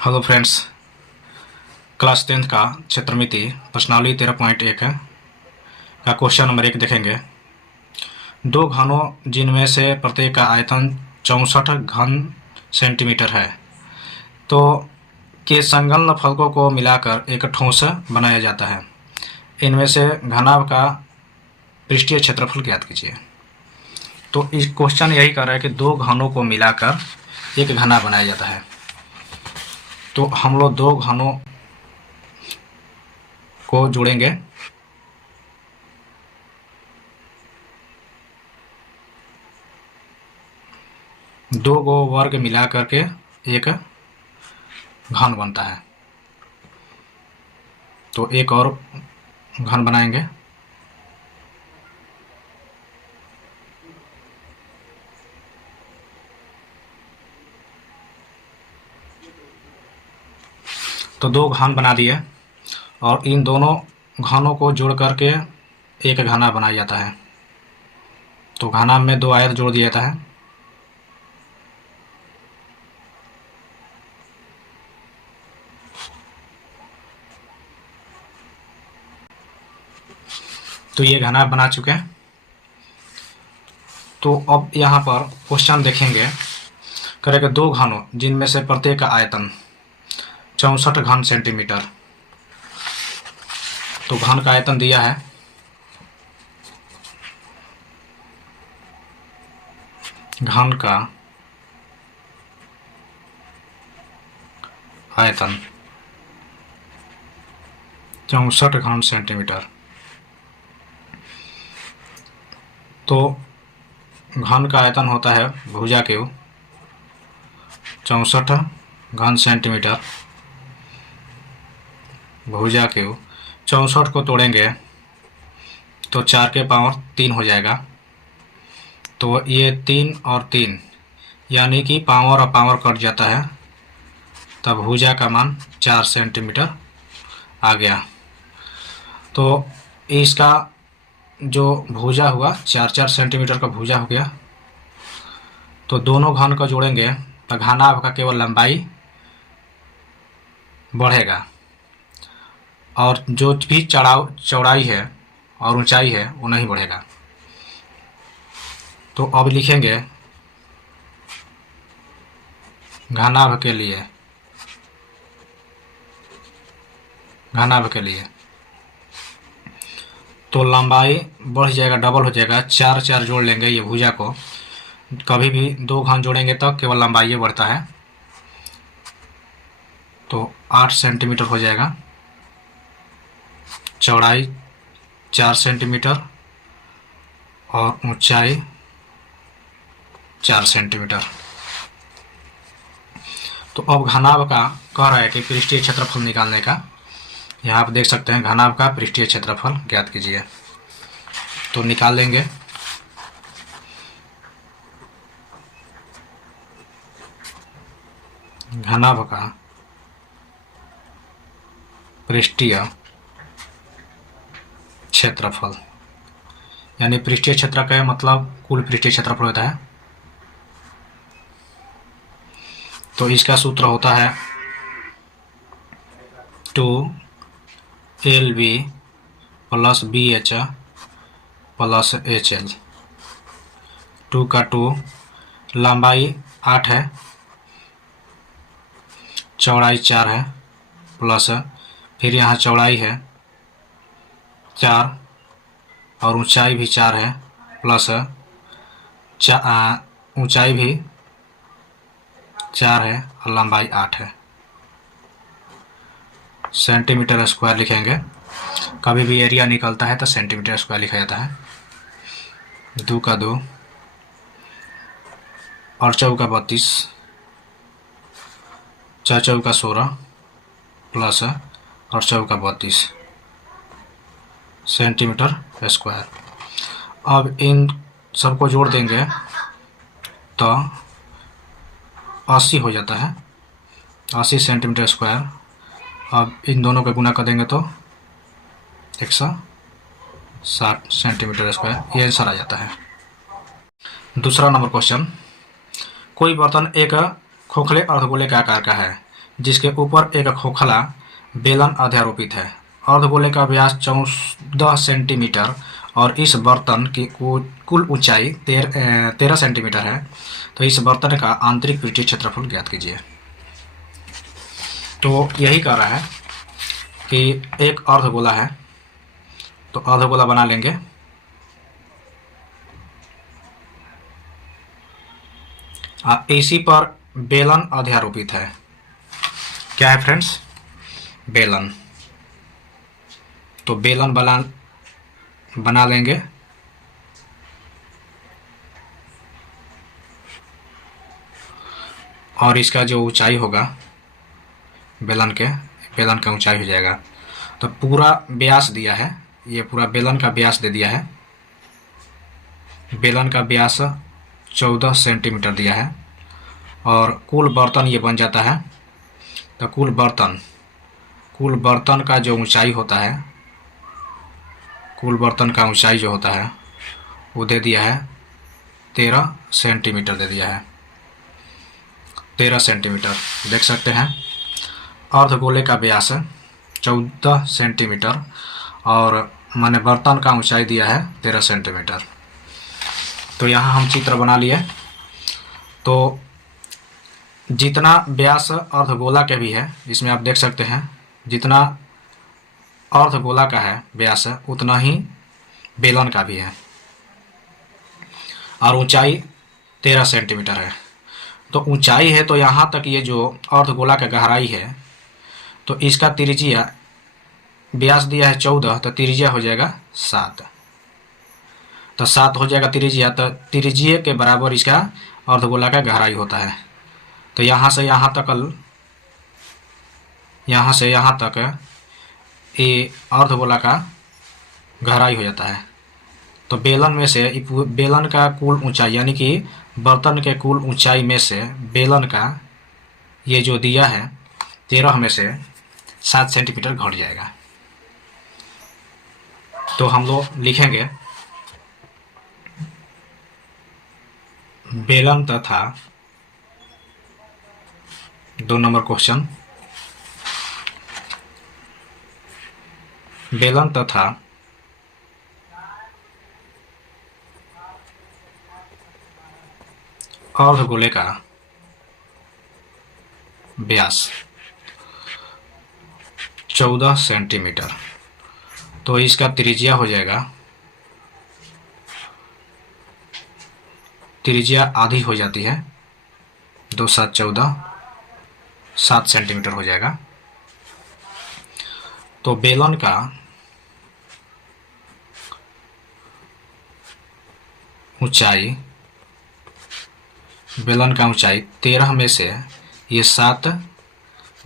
Hello friends, class 10th का क्षेत्रमिति प्रश्नावली 13.1 का क्वेश्चन नंबर 1 देखेंगे। दो घनों जिनमें से प्रत्येक का आयतन 64 घन सेंटीमीटर है, तो के संलग्न फलकों को मिलाकर एक ठोस बनाया जाता है। इनमें से घनाभ का पृष्ठीय क्षेत्रफल ज्ञात कीजिए। तो इस क्वेश्चन यही कर रहा है कि दो घनों को मिलाकर एक घना बनाया जाता है। तो हम लोग दो घनों को जोड़ेंगे। दो गो वर्ग मिला करके एक घन बनता है। तो एक और घन बनाएंगे। तो दो घन बना दिए और इन दोनों घनों को जोड़ करके एक घना बनाया जाता है। तो घना में दो आयत जोड़ दिया जाता है। तो ये घना बना चुके हैं। तो अब यहाँ पर क्वेश्चन देखेंगे, करेंगे दो घनों जिनमें से प्रत्येक का आयतन 64 घन सेंटीमीटर। तो घन का आयतन दिया है, घन का आयतन 64 घन सेंटीमीटर। तो घन का आयतन होता है भुजा के 64 घन सेंटीमीटर। भुजा के 64 को तोड़ेंगे तो 4 के पावर 3 हो जाएगा। तो ये 3 और 3 यानी कि पावर और पावर कट जाता है, तब भुजा का मान 4 सेंटीमीटर आ गया। तो इसका जो भुजा हुआ 4 सेंटीमीटर का भुजा हो गया। तो दोनों घन को जोड़ेंगे तो घनाभ का केवल लंबाई बढ़ेगा और जो भी चौड़ाई है और ऊंचाई है वो नहीं बढ़ेगा। तो अब लिखेंगे घनाभ के लिए, तो लंबाई बढ़ जाएगा, डबल हो जाएगा। 4 जोड़ लेंगे ये भुजा को। कभी भी दो घन जोड़ेंगे तो केवल लंबाई बढ़ता है। तो 8 सेंटीमीटर हो जाएगा। चौड़ाई 4 सेंटीमीटर और ऊंचाई 4 सेंटीमीटर। तो अब घनाभ का कह रहा है कि पृष्ठीय क्षेत्रफल निकालने का। यहाँ आप देख सकते हैं घनाभ का पृष्ठीय क्षेत्रफल ज्ञात कीजिए। तो निकाल लेंगे। घनाभ का पृष्ठीय क्षेत्रफल, यानी पृष्ठीय क्षेत्र का मतलब कुल पृष्ठीय क्षेत्रफल होता है। तो इसका सूत्र होता है 2LB plus BH plus HL। 2 का 2, लंबाई 8 है, चौड़ाई 4 है, प्लस फिर यहाँ चौड़ाई है 4 और ऊंचाई भी 4 है, प्लस ऊंचाई भी 4 है और लंबाई 8 है। सेंटीमीटर स्क्वायर लिखेंगे। कभी भी एरिया निकलता है तो सेंटीमीटर स्क्वायर लिखा जाता है। 2 का 2 और 4 का 32, 4 का 16 प्लस और 4 का 32 सेंटीमीटर स्क्वायर। अब इन सबको जोड़ देंगे तो 80 हो जाता है, 80 सेंटीमीटर स्क्वायर। अब इन दोनों का गुना कर देंगे तो 160 सेंटीमीटर स्क्वायर। ये आंसर आ जाता है। दूसरा नंबर क्वेश्चन, कोई बर्तन एक खोखले अर्धगोले के आकार का है जिसके ऊपर एक खोखला बेलन अध्यारोपित है। अर्धगोले का व्यास 14 सेंटीमीटर और इस बर्तन की कुल ऊंचाई 13 सेंटीमीटर है। तो इस बर्तन का आंतरिक पृष्ठीय क्षेत्रफल ज्ञात कीजिए। तो यही कह रहा है कि एक अर्धगोला है, तो अर्धगोला बना लेंगे। इसी पर बेलन अध्यारोपित है। क्या है फ्रेंड्स? बेलन। तो बेलन बना लेंगे। और इसका जो ऊंचाई होगा बेलन का ऊंचाई हो जाएगा। तो पूरा व्यास दिया है, ये पूरा बेलन का व्यास दे दिया है। बेलन का व्यास 14 सेंटीमीटर दिया है और कुल बर्तन ये बन जाता है। तो कुल बर्तन का जो ऊंचाई होता है, कुल बर्तन का ऊंचाई जो होता है वो दे दिया है 13 सेंटीमीटर दे दिया है। 13 सेंटीमीटर देख सकते हैं। अर्धगोले का व्यास 14 सेंटीमीटर और मैंने बर्तन का ऊंचाई दिया है 13 सेंटीमीटर। तो यहाँ हम चित्र बना लिए। तो जितना व्यास अर्धगोला के भी है, इसमें आप देख सकते हैं जितना अर्धगोला का है व्यास उतना ही बेलन का भी है और ऊंचाई 13 सेंटीमीटर है। तो ऊंचाई है, तो यहाँ तक ये जो अर्धगोला का गहराई है, तो इसका त्रिज्या व्यास दिया है 14, तो त्रिज्या हो जाएगा 7। तो 7 हो जाएगा त्रिज्या। तो त्रिज्या के बराबर इसका अर्धगोला का गहराई होता है। तो यहाँ से यहाँ तक ये अर्धगोला का गहराई हो जाता है। तो बेलन में से बेलन का कुल ऊंचाई यानी कि बर्तन के कुल ऊंचाई में से बेलन का ये जो दिया है 13 में से 7 सेंटीमीटर घट जाएगा। तो हम लोग लिखेंगे बेलन तथा 2 नंबर क्वेश्चन, बेलन तथा अर्धगोले का व्यास 14 सेंटीमीटर। तो इसका त्रिज्या हो जाएगा, त्रिज्या आधी हो जाती है, 2 7 14, 7 सेंटीमीटर हो जाएगा। तो बेलन का ऊंचाई 13 में से ये 7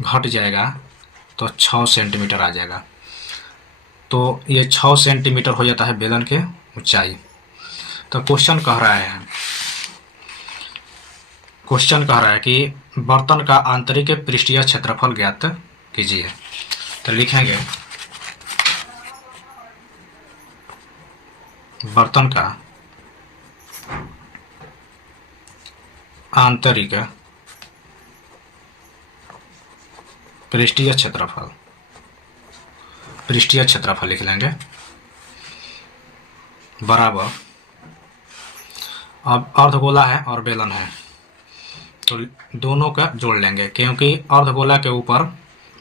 घट जाएगा तो 6 सेंटीमीटर आ जाएगा। तो ये 6 सेंटीमीटर हो जाता है बेलन के ऊंचाई। तो क्वेश्चन कह रहा है कि बर्तन का आंतरिक पृष्ठीय क्षेत्रफल ज्ञात कीजिए। तो लिखेंगे बर्तन का आंतरिक पृष्ठीय क्षेत्रफल लिख लेंगे बराबर, अब अर्धगोला है और बेलन है तो दोनों का जोड़ लेंगे, क्योंकि अर्धगोला के ऊपर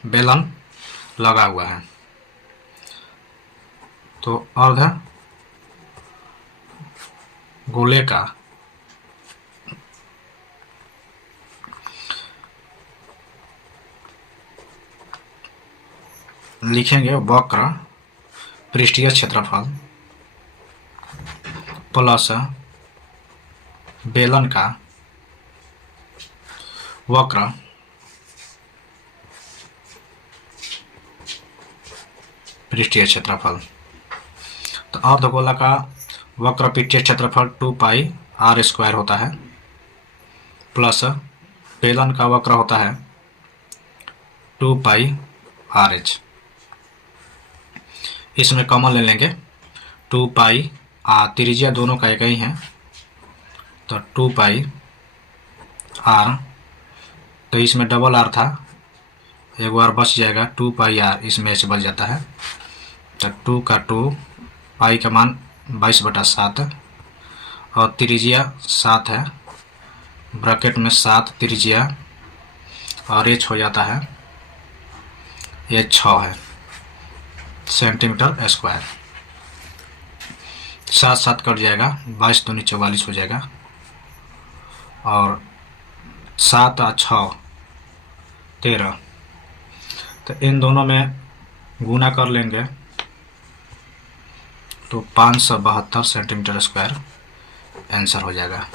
बेलन लगा हुआ है। तो अर्धगोले का लिखेंगे वक्र पृष्ठीय क्षेत्रफल प्लस बेलन का वक्र पृष्ठीय क्षेत्रफल। तो अर्धगोला का वक्र पृष्ठीय क्षेत्रफल 2 पाई r स्क्वायर होता है प्लस बेलन का वक्र होता है 2 पाई RH। इसमें कॉमन ले लेंगे 2 पाई, त्रिज्या दोनों का एक ही है तो 2 पाई r, तो इसमें डबल r था एक बार बच जाएगा 2 पाई आर, इसमें एच बच जाता है। तो 2 का 2, पाई का मान 22/7 और त्रिज्या 7 है, ब्रैकेट में 7 त्रिज्या और एच हो जाता है, ये 6 है सेंटीमीटर स्क्वायर। 7 7 कट जाएगा, 22 दूनी 44 हो जाएगा और 7 और 6 13। तो इन दोनों में गुना कर लेंगे तो 572 सेंटीमीटर स्क्वायर आंसर हो जाएगा।